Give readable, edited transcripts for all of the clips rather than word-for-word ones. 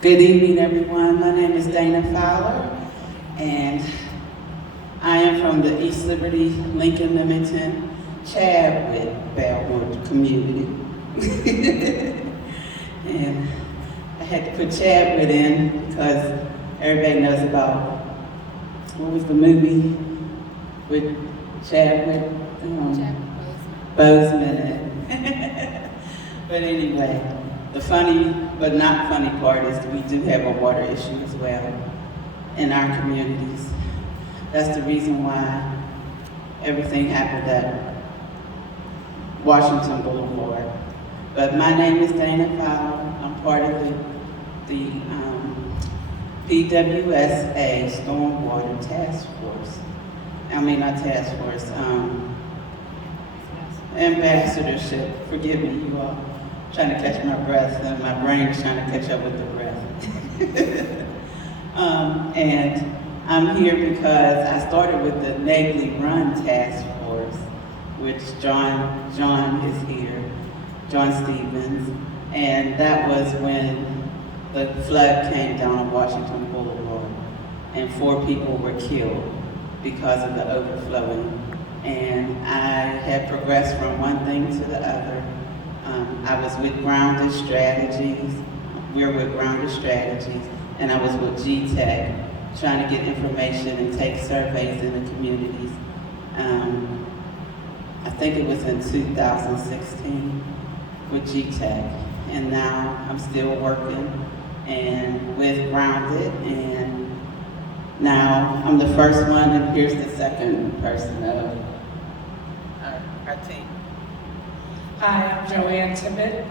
Good evening, everyone. My name is Dana Fowler, and I am from the East Liberty, Lincoln, Limington, Chadwick, Belmont community. And I had to put Chadwick in because everybody knows about, what was the movie with Chadwick? Boseman. But anyway, the funny but not funny part is that we do have a water issue as well in our communities. That's the reason why everything happened at Washington Boulevard. But my name is Dana Fowler. I'm part of the PWSA Stormwater Task Force. I mean, not task force, ambassadorship. Forgive me, you all. Trying to catch my breath, and my brain's trying to catch up with the breath. And I'm here because I started with the Nagley Run Task Force, which John is here, John Stevens, and that was when the flood came down on Washington Boulevard, and 4 people were killed because of the overflowing. And I had progressed from one thing to the other. I was with Grounded Strategies. We're with Grounded Strategies, and I was with GTEC, trying to get information and take surveys in the communities. I think it was in 2016 with GTEC, and now I'm still working and with Grounded, and now I'm the first one, and here's the second person of our team. Hi, I'm Joanne Tibbett.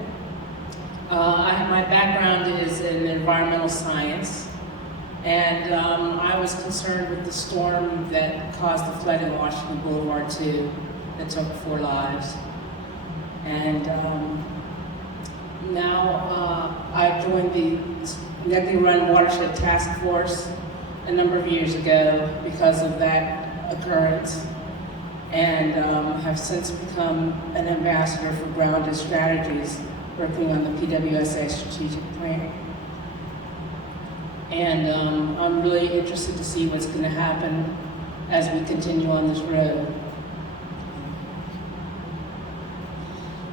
My background is in environmental science, and I was concerned with the storm that caused the flood in Washington Boulevard 2 that took 4 lives. And now I joined the Nagley Run Watershed Task Force a number of years ago because of that occurrence, and have since become an ambassador for Grounded Strategies, working on the PWSA strategic plan. And I'm really interested to see what's going to happen as we continue on this road.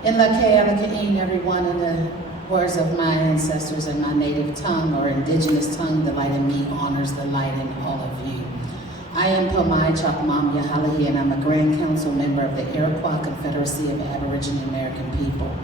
In Lakay Alakain, everyone, in the words of my ancestors in my native tongue or indigenous tongue, the light in me honors the light in all of you. I am Pomai Chapmam Yahalahi, and I'm a Grand Council member of the Iroquois Confederacy of Aboriginal American People.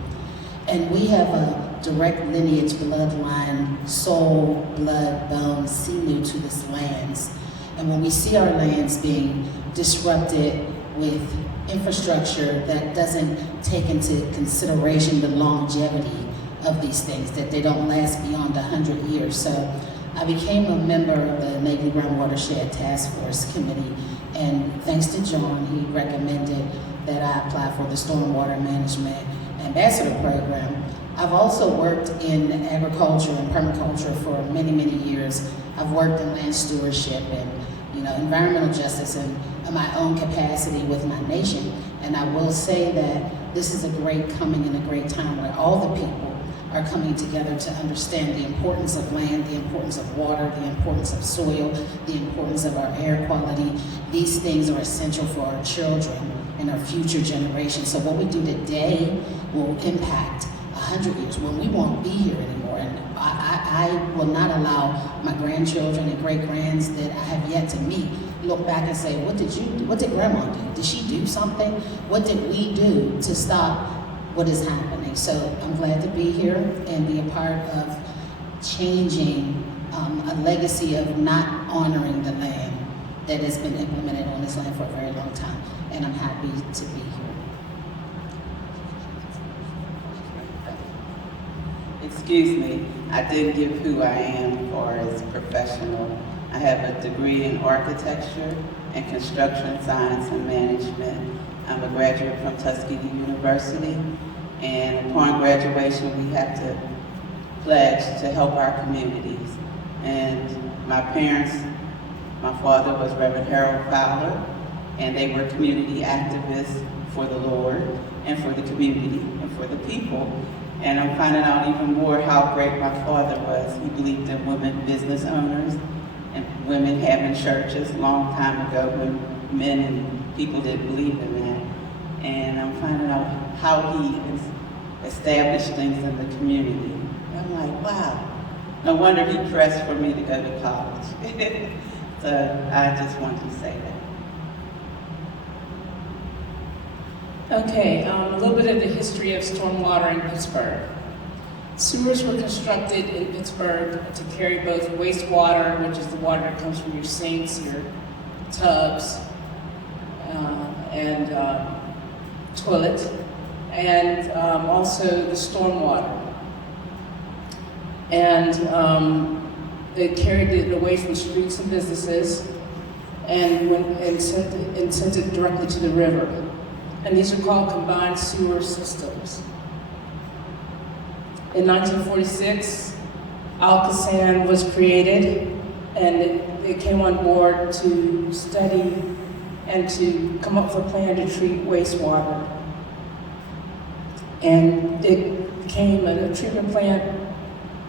And we have a direct lineage, bloodline, soul, blood, bone, sinew to this lands. And when we see our lands being disrupted with infrastructure that doesn't take into consideration the longevity of these things, that they don't last beyond 100 years. So I became a member of the Nagley Run Watershed Task Force Committee, and thanks to John, he recommended that I apply for the Stormwater Management Ambassador Program. I've also worked in agriculture and permaculture for many, many years. I've worked in land stewardship and environmental justice in my own capacity with my nation. And I will say that this is a great coming and a great time where all the people are coming together to understand the importance of land, the importance of water, the importance of soil, the importance of our air quality. These things are essential for our children and our future generations. So what we do today will impact 100 years when we won't be here anymore. And I will not allow my grandchildren and great-grands that I have yet to meet look back and say, what did you do? What did grandma do? Did she do something? What did we do to stop what is happening? So I'm glad to be here and be a part of changing a legacy of not honoring the land that has been implemented on this land for a very long time. And I'm happy to be here. Excuse me, I didn't give who I am or as professional. I have a degree in architecture and construction science and management. I'm a graduate from Tuskegee University, and upon graduation we have to pledge to help our communities. And my parents, my father was Reverend Harold Fowler, and they were community activists for the Lord and for the community and for the people. And I'm finding out even more how great my father was. He believed in women business owners and women having churches a long time ago when men and people didn't believe in that. And I'm finding out how he has established things in the community. I'm like, wow. No wonder he pressed for me to go to college. So I just wanted to say that. Okay, a little bit of the history of stormwater in Pittsburgh. Sewers were constructed in Pittsburgh to carry both wastewater, which is the water that comes from your sinks, your tubs, and toilets, and also the stormwater. And they carried it away from streets and businesses and sent it directly to the river. And these are called combined sewer systems. In 1946, Alcosan was created, and it came on board to study and to come up with a plan to treat wastewater. And it became a treatment plant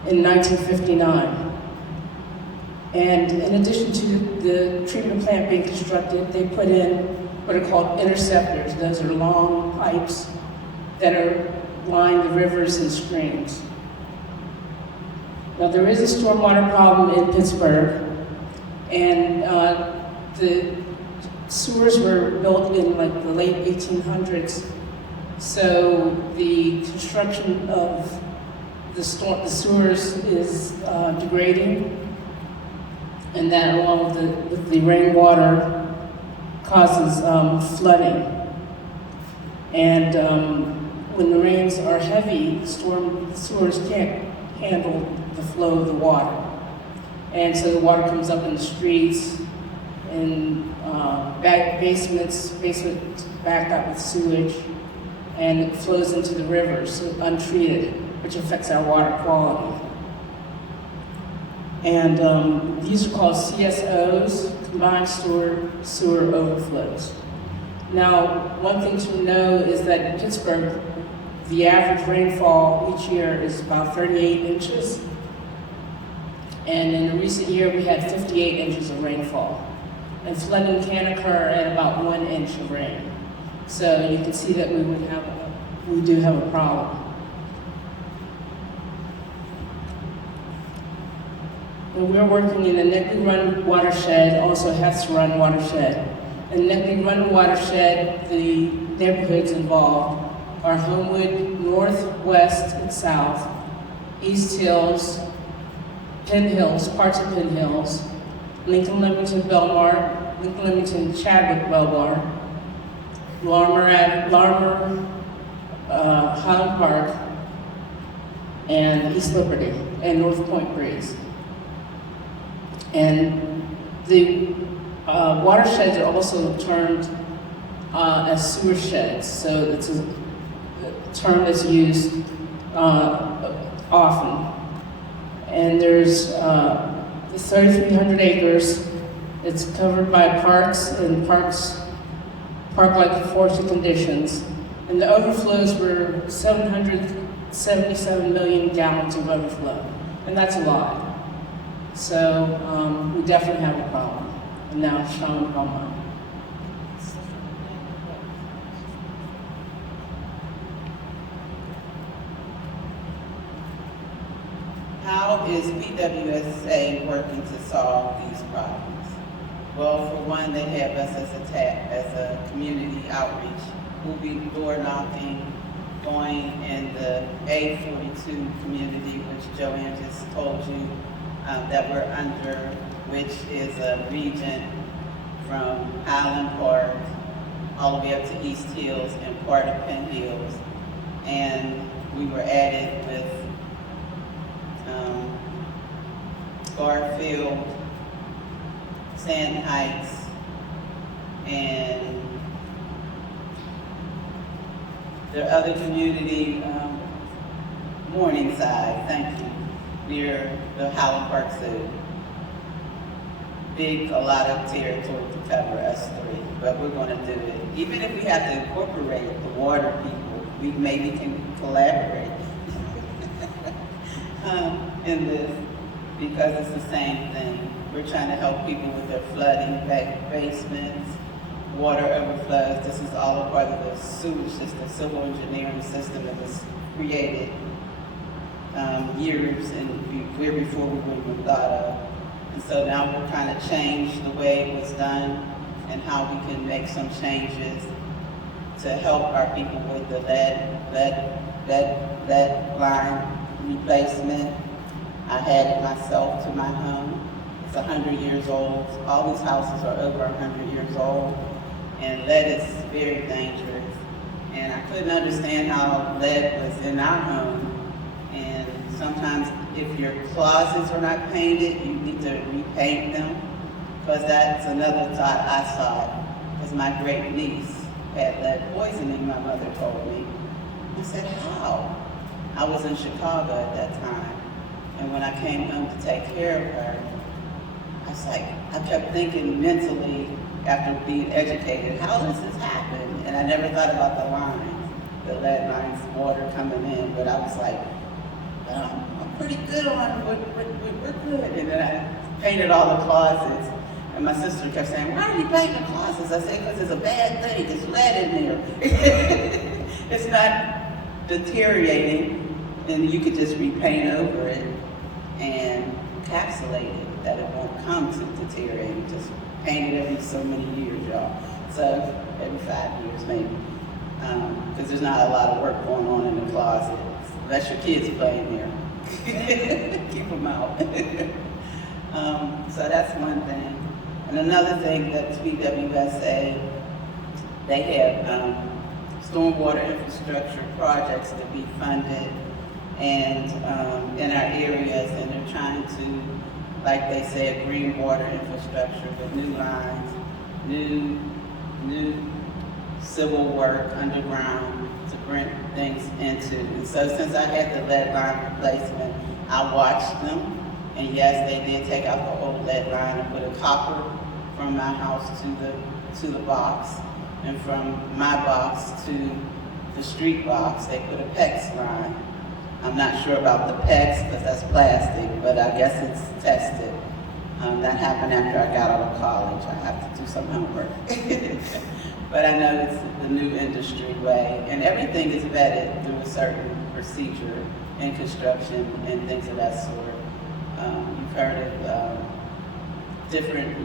in 1959. And in addition to the treatment plant being constructed, they put in what are called interceptors. Those are long pipes that are line the rivers and streams. Now there is a stormwater problem in Pittsburgh, and the sewers were built in like the late 1800s. So the construction of the sewers is degrading, and that along with the rainwater causes flooding. And when the rains are heavy, the sewers can't handle the flow of the water. And so the water comes up in the streets, in basements backed up with sewage, and it flows into the rivers, so untreated, which affects our water quality. And these are called CSOs, combined sewer overflows. Now, one thing to know is that in Pittsburgh, the average rainfall each year is about 38 inches. And in a recent year, we had 58 inches of rainfall. And flooding can occur at about 1 inch of rain. So you can see that we do have a problem. And we're working in the Netley Run watershed, also Heth's Run watershed. In Netley Run watershed, the neighborhoods involved are Homewood North, West, and South, East Hills, Penn Hills, parts of Penn Hills, Lincoln, Leamington, Belmar, Lincoln, Leamington, Chadwick, Belmar, Larmer, Highland Park, and East Liberty, and North Point Breeze. And the watersheds are also termed as sewer sheds, so it's a term that's used often. And there's 3,300 acres. It's covered by parks and park-like forestry conditions. And the overflows were 777 million gallons of overflow, and that's a lot. So we definitely have a problem. And now Sean Palmer. How is PWSA working to solve these problems? Well, for one, they have us as a community outreach. We'll be door knocking, going in the A42 community, which Joanne just told you that we're under, which is a region from Highland Park all the way up to East Hills and part of Penn Hills. And we were added with Garfield, Sand Heights, and the other community, Morningside, thank you, near the Highland Park Zoo. A lot of territory to cover us three, but we're going to do it. Even if we have to incorporate the water people, we maybe can collaborate. in this because it's the same thing. We're trying to help people with their flooding, basements, water overflows. This is all a part of the sewage system, civil engineering system that was created years and way before we were even thought of. And so now we're trying to change the way it was done and how we can make some changes to help our people with the lead line replacement. I had it myself to my home. It's 100 years old. All these houses are over 100 years old. And lead is very dangerous. And I couldn't understand how lead was in our home. And sometimes if your closets are not painted, you need to repaint them. Because that's another thought I saw. Because my great niece had lead poisoning, my mother told me. I said, how? I was in Chicago at that time. And when I came home to take care of her, I was like, I kept thinking mentally after being educated, how does this happen? And I never thought about the lines, the lead lines, water coming in, but I was like, well, I'm pretty good on it, we're good. And then I painted all the closets. And my sister kept saying, why are you painting the closets? I said, because it's a bad thing, there's lead in there. It's not deteriorating, and you could just repaint over it and encapsulate it, that it won't come to deteriorating. Just paint it every so many years, y'all. So every 5 years maybe, because there's not a lot of work going on in the closet. Unless your kids play in there. Keep them out. So that's one thing. And another thing that PWSA, they have stormwater infrastructure projects to be funded and in our areas, and they're trying to, like they said, green water infrastructure with new lines, new civil work underground to bring things into. And so since I had the lead line replacement, I watched them. And yes, they did take out the whole lead line and put a copper from my house to the box, and from my box to the street box, they put a PEX line. I'm not sure about the PEX because that's plastic, but I guess it's tested. That happened after I got out of college. I have to do some homework. But I know it's the new industry way, and everything is vetted through a certain procedure in construction and things of that sort. You've heard of different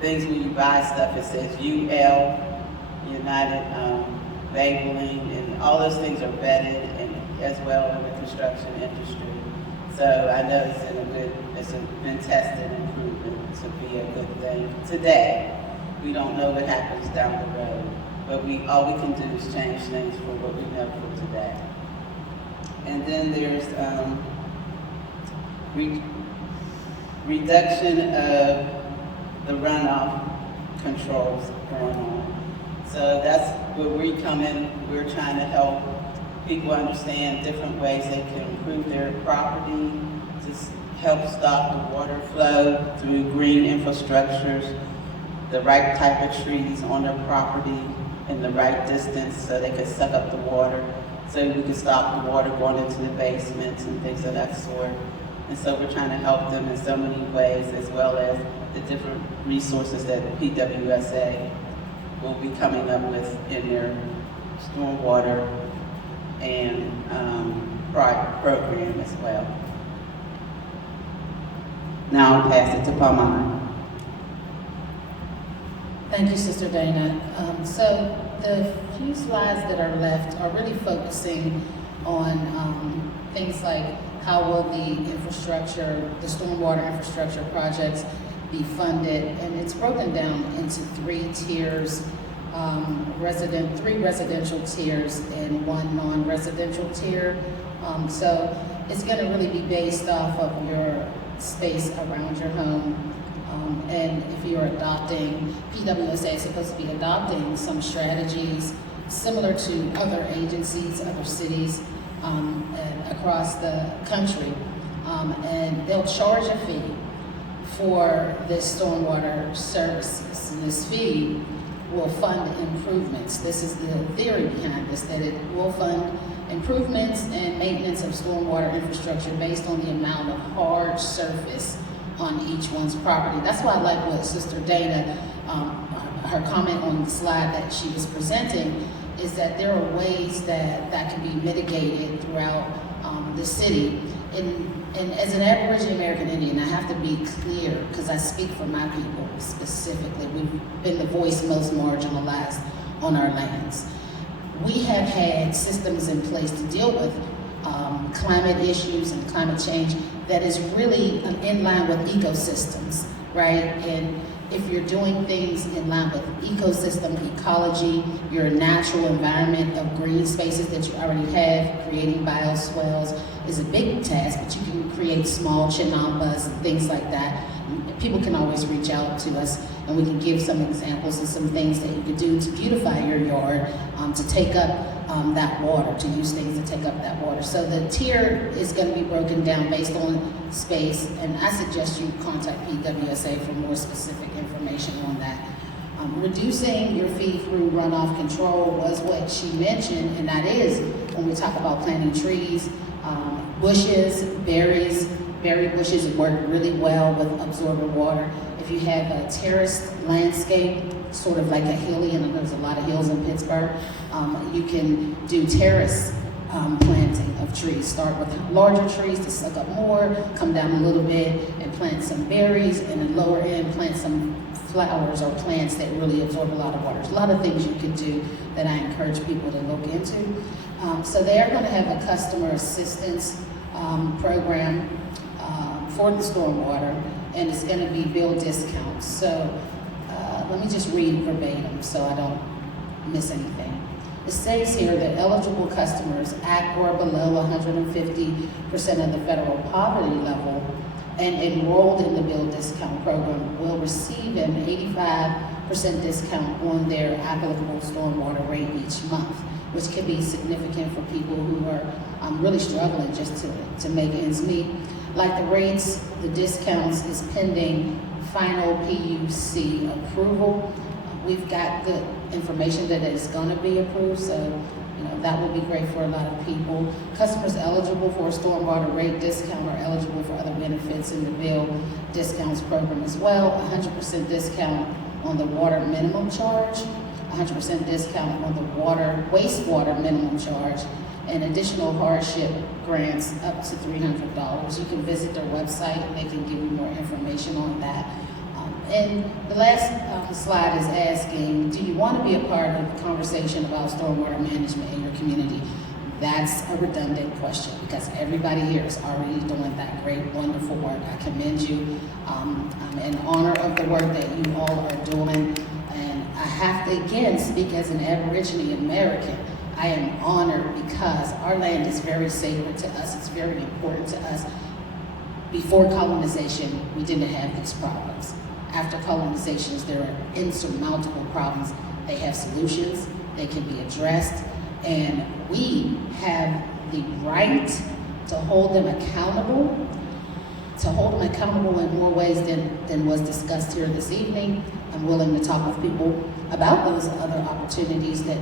things when you buy stuff. It says UL, United Labeling, and all those things are vetted, and as well in the construction industry. So I know it's been tested and proven to be a good thing. Today, we don't know what happens down the road, but all we can do is change things for what we know for today. And then there's reduction of the runoff controls going on. So that's where we come in. We're trying to help people understand different ways they can improve their property, just help stop the water flow through green infrastructures, the right type of trees on their property in the right distance so they can suck up the water, so we can stop the water going into the basements and things of that sort. And so we're trying to help them in so many ways, as well as the different resources that PWSA will be coming up with in their stormwater and program as well. Now I'll pass it to Palmyra. Thank you, Sister Dana. So the few slides that are left are really focusing on things like how will the infrastructure, the stormwater infrastructure projects be funded, and it's broken down into three tiers, three residential tiers and one non-residential tier. So it's going to really be based off of your space around your home. And if you're adopting, PWSA is supposed to be adopting some strategies similar to other agencies, other cities across the country. And they'll charge a fee for this stormwater services. And this fee will fund improvements. This is the theory behind this, that it will fund improvements and maintenance of stormwater infrastructure based on the amount of hard surface on each one's property. That's why I like what Sister Dana, her comment on the slide that she was presenting, is that there are ways that can be mitigated throughout the city. And as an Aboriginal American Indian, I have to be clear, because I speak for my people specifically. We've been the voice most marginalized on our lands. We have had systems in place to deal with climate issues and climate change that is really in line with ecosystems, right? And if you're doing things in line with ecosystem ecology, your natural environment of green spaces that you already have, creating bioswales is a big task, but you can create small chinampas and things like that. People can always reach out to us, and we can give some examples and some things that you could do to beautify your yard, to take up that water, to use things to take up that water. So the tier is going to be broken down based on space, and I suggest you contact PWSA for more specific information on that. Reducing your fee through runoff control was what she mentioned, and that is when we talk about planting trees, bushes, berry bushes work really well with absorbing water. If you have a terraced landscape, sort of like a hilly, and there's a lot of hills in Pittsburgh, you can do terrace planting of trees. Start with larger trees to suck up more, come down a little bit and plant some berries, and then lower end plant some flowers or plants that really absorb a lot of water. There's a lot of things you can do that I encourage people to look into. So they are going to have a customer assistance program for the stormwater, and it's going to be bill discounts. So let me just read verbatim so I don't miss anything. It says here that eligible customers at or below 150% of the federal poverty level and enrolled in the bill discount program will receive an 85% discount on their applicable stormwater rate each month, which can be significant for people who are really struggling just to make ends meet. Like the rates, the discounts is pending final PUC approval. We've got good information that it's going to be approved, so that will be great for a lot of people. Customers eligible for a stormwater rate discount are eligible for other benefits in the bill discounts program as well. 100% discount on the water minimum charge, 100% discount on the wastewater minimum charge, and additional hardship grants up to $300. You can visit their website and they can give you more information on that. And the last slide is asking, do you want to be a part of the conversation about stormwater management in your community? That's a redundant question because everybody here is already doing that great, wonderful work. I commend you. I'm in honor of the work that you all are doing. And I have to, again, speak as an Aboriginal American. I am honored because our land is very sacred to us. It's very important to us. Before colonization, we didn't have these problems. After colonizations, there are insurmountable problems. They have solutions, they can be addressed, and we have the right to hold them accountable, in more ways than was discussed here this evening. I'm willing to talk with people about those other opportunities that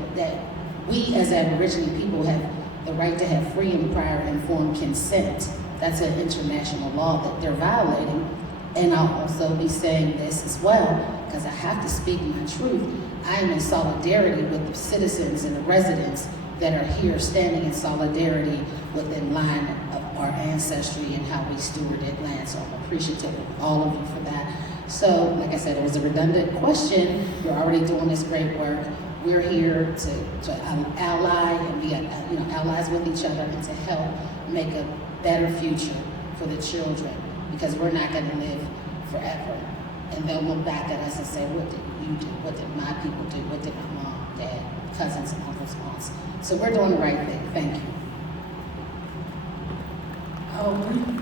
we as Aboriginal people have the right to have free and prior informed consent. That's an international law that they're violating. And I'll also be saying this as well, because I have to speak my truth. I am in solidarity with the citizens and the residents that are here standing in solidarity within line of our ancestry and how we stewarded land. So I'm appreciative of all of you for that. So, like I said, it was a redundant question. You're already doing this great work. We're here to ally and be allies with each other and to help make a better future for the children, because we're not going to live forever. And they'll look back at us and say, what did you do? What did my people do? What did my mom, dad, cousins, and uncles, aunts? So we're doing the right thing. Thank you.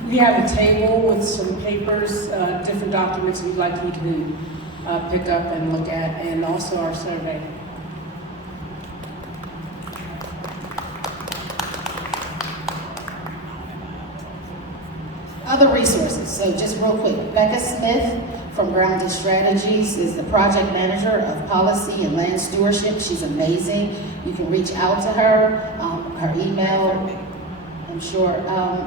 We have a table with some papers, different documents we'd like you to pick up and look at, and also our survey. Other resources, so just real quick, Becca Smith from Grounded Strategies is the project manager of policy and land stewardship. She's amazing. You can reach out to her. Her email, I'm sure,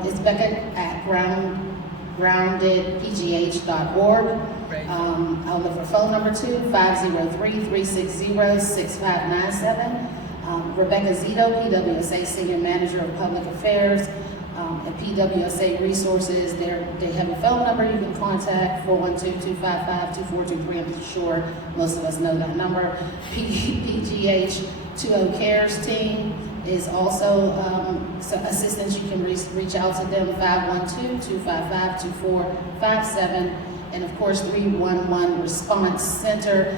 is becca@groundedpgh.org. I'll leave her phone number too, 503-360-6597. Rebecca Zito, PWSA Senior Manager of Public Affairs at PWSA Resources. They have a phone number you can contact, 412-255-2423. I'm sure most of us know that number. PGH 20 Cares team is also some assistance. You can reach out to them, 512-255-2457. And of course, 311 Response Center